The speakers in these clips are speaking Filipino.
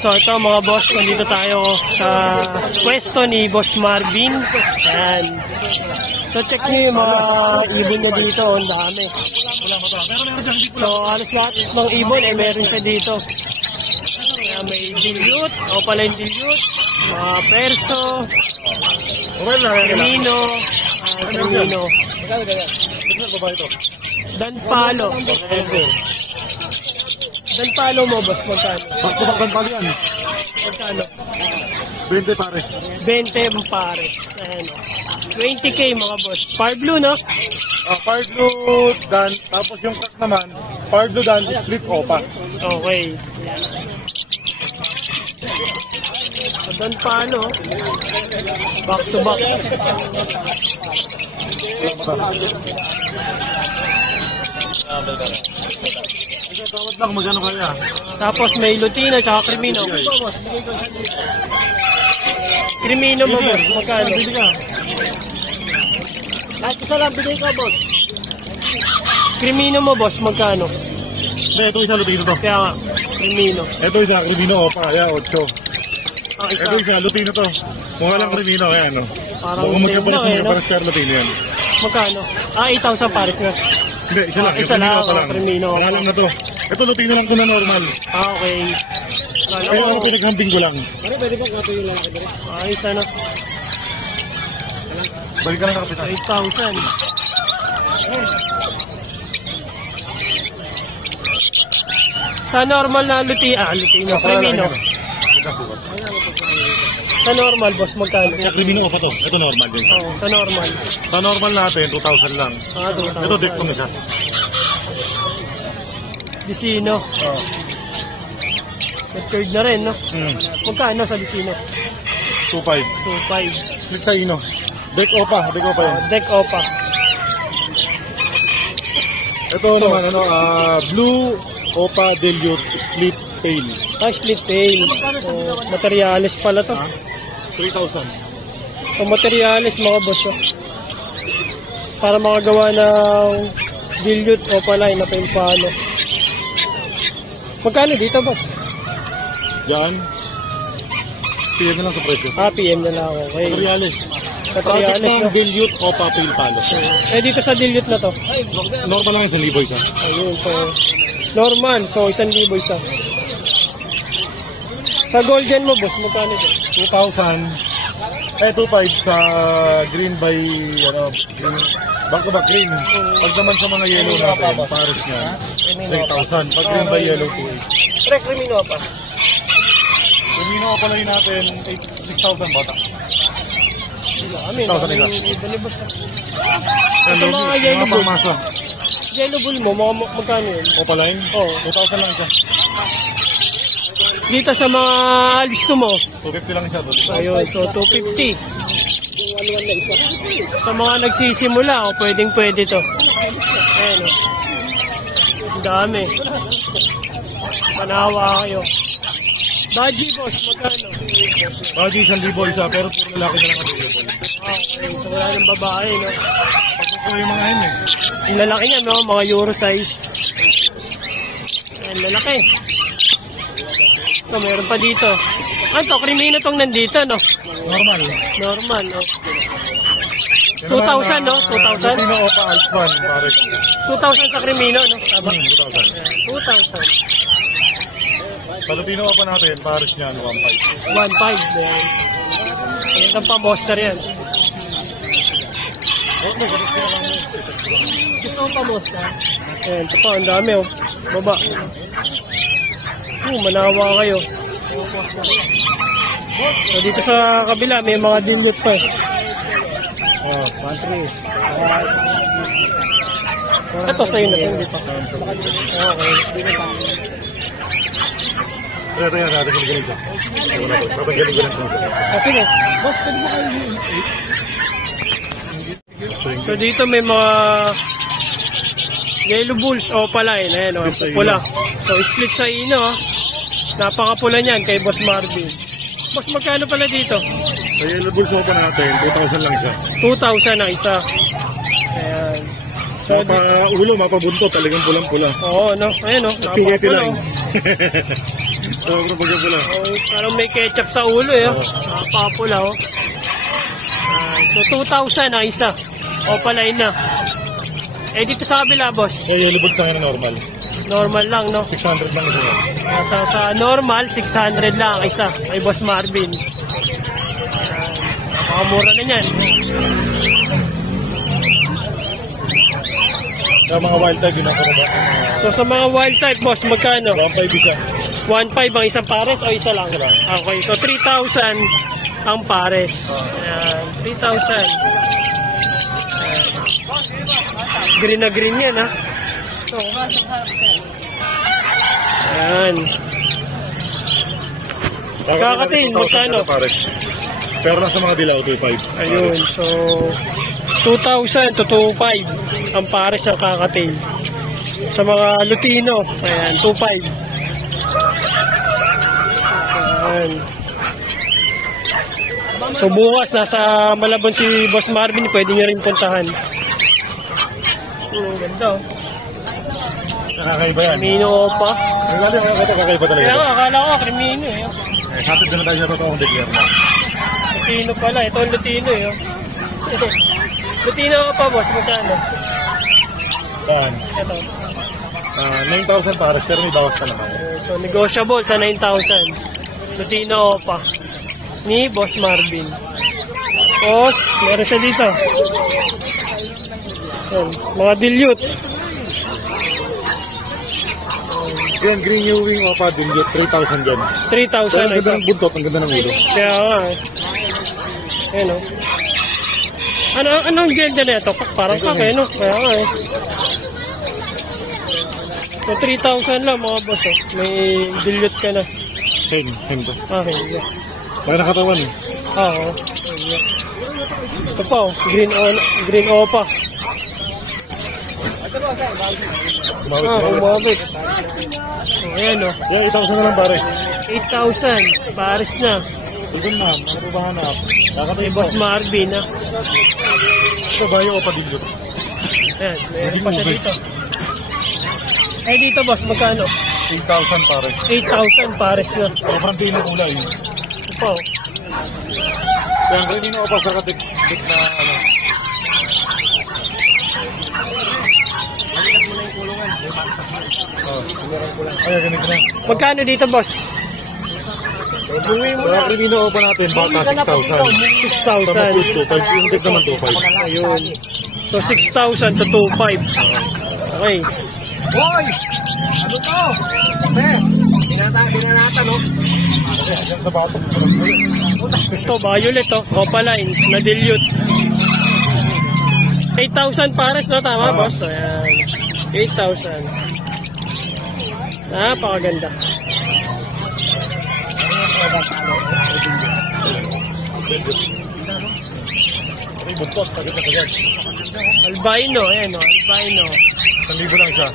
So ito mga boss, nandito tayo sa pwesto ni Boss Marvin. Ayan. So check nyo yung mga ibon niya dito, ang dami. So halos lahat ng ibon eh meron siya dito. Ayan, may dilute, o pala yung dilute, mga perso, Camino, Camino, Danpalo. Danpalo mo boss, magkano? Bakto Danpalo yan. Magkano? 20 pares. 20 pares. Ayan. 20k mga boss. Far blue, no? Far blue dan, tapos yung crack naman, far blue dan, split opa. Okay. Ayan. So, Danpalo. Back to back. Tawad lang, magano kaya? Tapos may Lutina tsaka Crimino. Crimino mo boss, magkano? Bili ka. Lahat isa lang, bigay ka boss. Crimino mo boss, magkano? Ito isa Lutino to. Kaya nga, Crimino. Ito isa, Crimino opa, kaya 8. Ito isa, Lutino to. Mukha lang Crimino, kaya ano. Parang Mukhang magkapalas same mo, no? para square Lutino yan. Magkano? 8,000 pares na. Hindi, isa lang. Isa lang, Crimino. Kaya lang na to. Ito Lutino lang to na normal. Okay. Kaya ano pinaghamping ko lang. Pwede ba ito yung lalaki ba? Ayos ano? Balik ka lang sa kapitan. 8,000. Sa normal na Lutino, Crimino. Sa normal, boss, magkano? Kaya Crimino pa to. Ito normal din. Oo, sa normal. Sa normal natin, 2,000 lang. 2,000. Ito deck kong isa. Disino. Oo. Third na rin, no? Magkano sa Disino? 2,500. 2,500. Split sa ino. Deck opa yan. Deck Opa. Ito naman, Blue Opa Dilute Split Tail. Split tail. Materialis pala to. 3,000. So, materialis mga boss, oh. Para makagawa ng dilute Opa line na Danpalo. Magkano dito, boss? Yan. PM na lang sa presyo. PM na lang, okay. Materialis. Materialis, Project no? ng Dilute Opa Tail Palo. Dito sa dilute na to. Normal lang yung 1,000 isa. Ayun, so normal, so 1,000 isa. Sa golden mo, boss, magkano dito? 2,000. 2,500 sa green by, green, back to back green. Pag naman sa mga yellow natin, pares niya, 3,000. Pag green by yellow, 2,800. Crimino pa. Crimino pa lang natin, 6,000 bata. Kami, 6,000 isa. boss. Sa mga yellow bull. masa. Yellow bull mo, magkano yun? Opa line? Oo. 2,000 lang siya. Dito sa mga alisto mo, 250 lang siya. ayun, so 250. Sa mga nagsisimula, pwedeng-pwede to. Ayan, oh. Ang dami. Panawa kayo. Baji, boss, magkano? Baji, 1,000 isa, pero puro lalaki na lang available. Okay, so wala ng babae, no? Pagkukuha yung mga yun Ang lalaki niya, no? Mga Euro size. Ayan, lalaki. So, meron pa dito. Ito, Crimino tong nandito, no? Normal. Normal, no? 2,000, no? 2,000? Lutino Opa Alphan, pare. 2,000 sa Crimino, no? Tama? 2,000. 2,000. Sa Lutino Opa natin, pares niyan, 1,500. 1,500. Ayan. Ayan ang pa-monster yan. Gusto mo pa-monster? Ayan, ito pa, ang dami, oh. Baba. Manawa kayo. So, dito sa kabila, may mga dilute pa. Oh, pantry. Ito sa'yo na, hindi pa. Okay. Ito yan, natin galing siya. Tatanggalin ko lang siya. Sige. Boss, pwede mo kayo yun. So, dito may mga yellow bulls o pala yun. Ayan, o, pula. So, split sa ino, oh. Napakapula niyan kay Boss Marvin. Boss, magkano pala dito? Sa yellow bulls opa natin, 2,000 lang siya. 2,000 ang isa. Ayan. So, Mapa-ulo, mapabunto, talagang pulang-pula. oo, no? Ayan, no? Chingeti lang. Sobrang pagkakula. Oh, parang may ketchup sa ulo eh. Nakapapula oh. So 2,000 na isa. Opaline na. Eh dito sa kabila boss. Yellow birds na nga normal. Normal lang no. 600 lang isa. Sa normal 600 lang ang isa. Kay Boss Marvin. Napakamura na yan. Sa mga wild type, yun ako ba? So sa mga wild type boss, magkano? 1.5 isa. 1.5 ang isang pares o isa lang? Okay, so 3,000 ang pares. Ayan, 3,000. Green na green yan ha. So, ayan. Kakatin, magkano? Pero lang sa mga dilaw, 2.5. Ayun, so 2,000 to 2,500 ang pares ng kakatin. Sa mga Lutino, ayan, 2,500. Ayan. So bukas, nasa Malabon si Boss Marvin, pwede nyo rin puntahan. Ganda oh. Nakakaiba yan. Krimino Opa. Ang galing ako ito, kakaiba talaga. Kaya nga, akala ko Krimino eh. Sa atin na tayo sa totoong declare na. Lutino pala, ito ang Lutino eh. Lutino Opa boss, magkano? Saan? Ito. 9,000 pares, pero may bawas ka naman. So negotiable sa 9,000. Lutino Opa ni Boss Marvin. Tapos, meron siya dito. Yan, mga dilute. Yan, green new wing o pa din, 3,000 dyan. 3,000 Ang na ganda isa. ng buntot, ang ganda ng ulo. Kaya nga eh. Ayan o. Anong gender na ito? Parang kake, no? Kaya nga eh. So 3,000 lang mga boss oh. May dilute ka na. Hang to. Okay, yeah. Baka nakatawan eh. Oo. Yeah. Ito pa oh. Green Opa. Umabit. Ayan o. Yan, 8,000 na lang pare. 8,000. Pares na. Ito na, ano ba hanap? Kay Boss Marvin ha. Ito ba yung opa dito? Ayan. Meron pa siya dito. Eh dito boss, magkano? 8,000 pare. 8,000 pares na. Sobrang pino kulay. Ito pa oh. Yan, green opa sa katik na ano. Ay, ganito na. Magkano dito boss? Sa Crimino opa natin, bata 6,000. 6,000. Yung tip naman 2,500. Ayun. So 6,000 to 2,500. Okay. Boy! Ano to? Binanata, no? Yan sa batok. Ito, violet oh. Opaline, na dilute. 8,000 pares na tama boss. Ayan. 8,000. Napakaganda. Ay, buntot. Agad. Albino, ayan oh. Albino. 1,000 lang siya.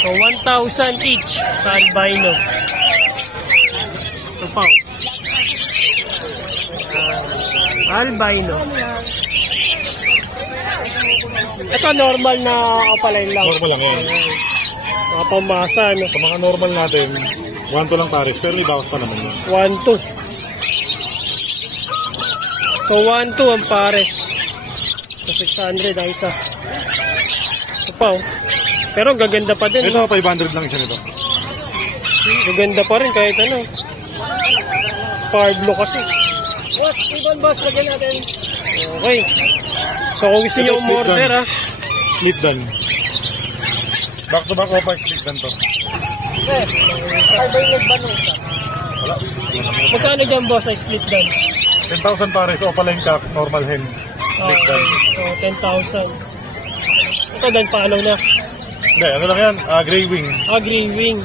So 1,000 each sa albino. Ito pa oh. Albino. Ito normal na opaline lang. Normal lang yan. Mga pamasa, no? Sa mga normal natin, 1,2 lang pares, pero may bawas pa naman yun. 1,2. So 1,2 ang pares. So 600 ang isa. Ito pa, oh. Pero gaganda pa din. Ito, 500 lang isa nito. Gaganda pa rin kahit ano. Parblo kasi. What? Ibon boss, lagyan natin. Okay. So kung gusto nyo Ito, umorder ha. Split done. Back to back opa, split done to. Ay, ba yung nagbanong ka? Wala. Magkano dyan boss ay split down? 10,000 pares, opa line cap, normal hen. Split done. So 10,000. Ito dan paalaw na. Hindi, ano lang yan, gray wing. Grey wing.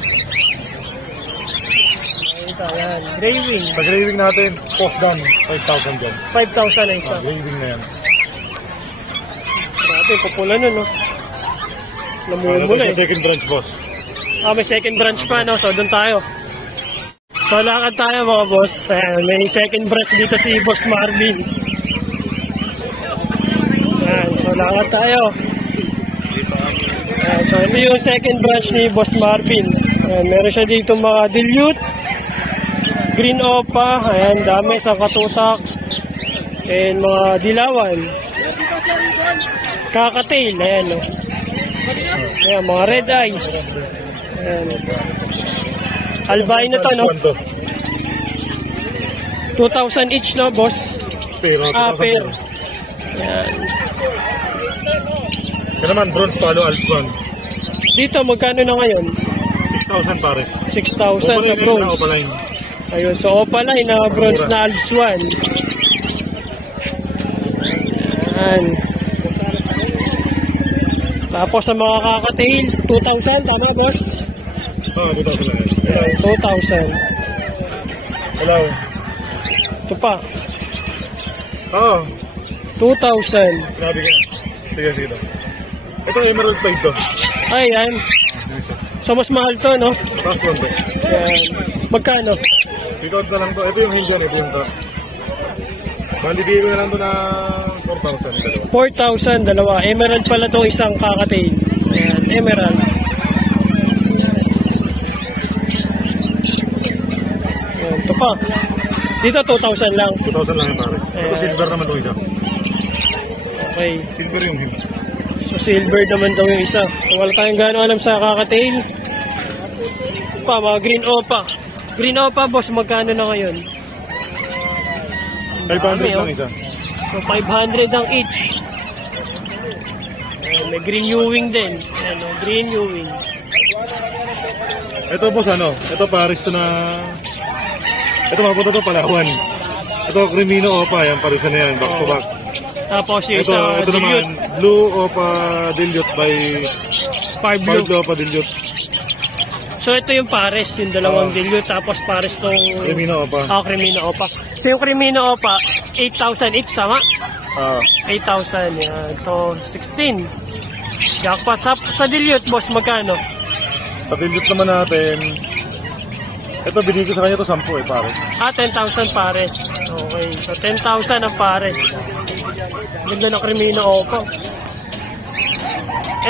Ito, yan. Grey wing. Sa gray wing natin, post done, 5,000 dyan. 5,000 na isa. Gray wing na yan. Grabe, popula nun, no? Ano Namumula sa eh. second branch, boss? May second branch pa, no? So, doon tayo. So, lakad tayo, mga boss. Ayan, may second branch dito si Boss Marvin. Ayan, so, lakad tayo. Ayan, so, ito yung second branch ni Boss Marvin. Ayan, meron siya dito mga dilute green opa, ayan, dami sa katutak. And mga dilawan. Kakatail, ayan o. Ayan, mga red eyes. Ayan. Albino to, no? 2,000 each, no, boss? Pero, Pair. Ayan. Yan naman, bronze palo, Alpson. Dito, magkano na ngayon? 6,000 pares. 6,000 sa Opaline bronze. na opaline. Ayun, so opaline na bronze na Alps 1. Ayan. Tapos sa mga kakatail, 2,000, tama boss? Oo, 2,000 lang yan. Ayan, 2,000. Hello. Ito pa, Oo, 2,000. grabe ka. Sige, sige daw. Ito, emerald plate to. Ayan. So mas mahal to, no? Last one to. Ayan. Magkano? Ikaw na lang to. Ito yung Indian, ito yung to. Bali, bigay ko na lang to na 4,000. Dalawa. 4,000, dalawa. Emerald pala to isang kakatail. Ayan, emerald. Ayan, ito pa. Dito 2,000 lang. 2,000 lang yung pares. Ito silver naman to isa. Okay. Silver yung him. So silver naman daw yung isa. So wala tayong gano'ng alam sa kakatail. Ito pa, mga green opa. Green opa, boss, magkano na ngayon? 500 lang isa. So 500 ang each. Ayan, may green Ewing din. Ayan, oh, green Ewing. Ito boss, ano? Ito pares to na... Ito mapunta to Palawan. Ito Crimino Opa, yan pares na yan, back to back. Tapos yung Ito, isa ito naman, dilute. Blue Opa Dilute by Far blue. Blue Opa Dilute. So ito yung pares, yung dalawang dilute. Tapos pares tong... Crimino Opa. Crimino Opa. So yung Crimino Opa, 8,000 each, tama? Ah, 8,000, yan. So 16. Jackpot. Sa dilute, boss, magkano? sa Dilute naman natin, ito binigay ko sa kanya to 10 pares. 10,000 pares. Okay. So 10,000 ang pares. Ganda ng Crimino Opa.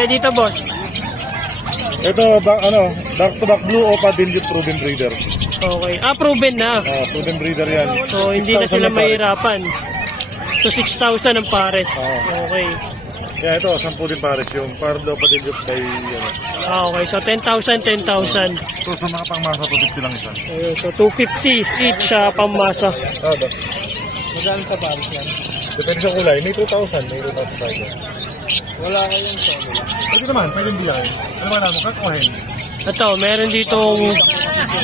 Dito, boss. Ito, back to back Blue Opa Dilute Proven Breeder. Okay. Proven na. Proven Breeder yan. So, hindi na 6,000 sila ang pares. mahirapan. So, 6,000 ang pares. Okay. Kaya ito, 10 din pares yung Pardo Opa Dilute by, ano. Okay. So, 10,000, 10,000. So, sa mga pangmasa, 250 lang isa. Ayun. So, 250 each sa pamasa. Magkano sa pares yan? Depende sa kulay. May 2,000, may 2,000 tayo. Wala kayong solo. Ito naman, pwede bilangin. Ano ba naman, kakuhin? Ito, meron ditong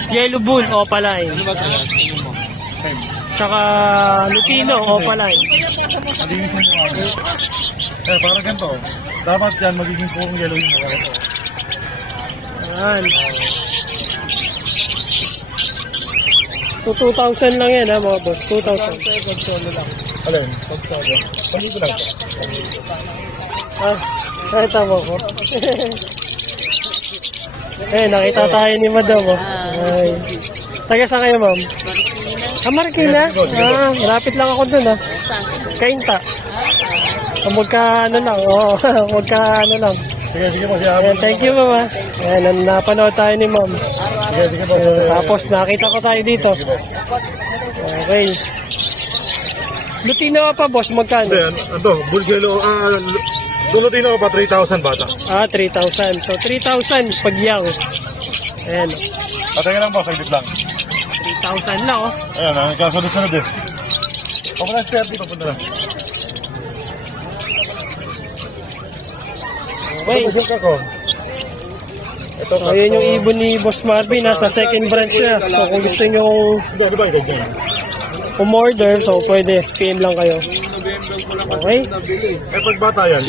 Yellow Bull Opaline. Ano ba kaya? Saka Lutino Opaline. Malinis yung mga. Parang ganito. Dapat yan, magiging purong yellow yung mga ito. Ayan. So, 2,000 lang yan, ha, mga boss. 2,000. Pag-solo lang. Alin? Pag-solo. Pag-ito lang ito. Tama ko. Nakita tayo ni Madam, oh. Ay. Taga saan kayo, ma'am? Marikina? Malapit lang ako dun, Kainta. Magka-ano lang, magka-ano lang. Sige po siya. Ayan, thank you, ma'am. Ayan, napanood tayo ni ma'am. Sige po. Tapos nakita ko tayo dito. Okay. Lutino pa, boss, magkano? Ito, bull yellow. Lutino pa 3,000 bata. 3,000. So, 3,000 pag young. Ayan. Patay lang po, saglit lang. 3,000 lang, oh. Ayan, kasunod-sunod eh. Papunta sa PRD, papunta na. Okay. Ito, So, yun yung ibon ni Boss Marvin, nasa second branch na. So, kung gusto nyo Ano ba yung ganyan? umorder, so pwede PM lang kayo. Okay? Pag bata yan,